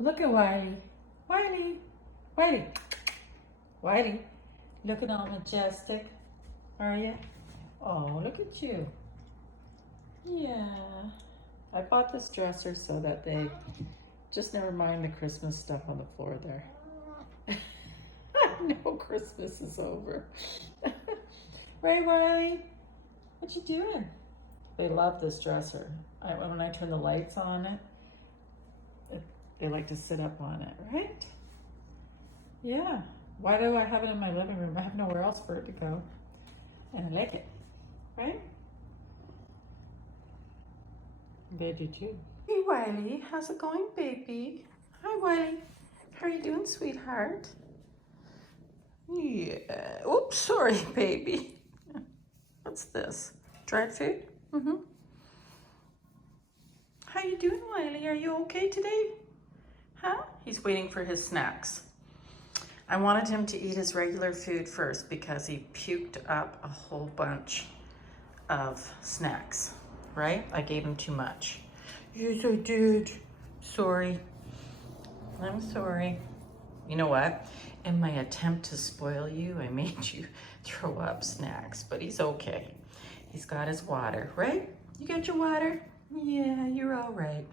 Look at Wilie. Wilie. Wilie. Wilie. Looking all majestic. Are you? Oh, look at you. Yeah. I bought this dresser so that they just never mind the Christmas stuff on the floor there. I know Christmas is over. Right, Wilie? What you doing? They love this dresser. When I turn the lights on they like to sit up on it, right? Yeah. Why do I have it in my living room? I have nowhere else for it to go. And I like it, right? They do too. Hey, Wilie, how's it going, baby? Hi, Wilie. How are you doing, sweetheart? Yeah. Oops, sorry, baby. What's this? Dried food? Mm-hmm. How you doing, Wilie? Are you okay today? Huh? He's waiting for his snacks. I wanted him to eat his regular food first because he puked up a whole bunch of snacks, right? I gave him too much. Yes, I did. Sorry. I'm sorry. You know what? In my attempt to spoil you, I made you throw up snacks, but he's okay. He's got his water, right? You got your water? Yeah, you're all right.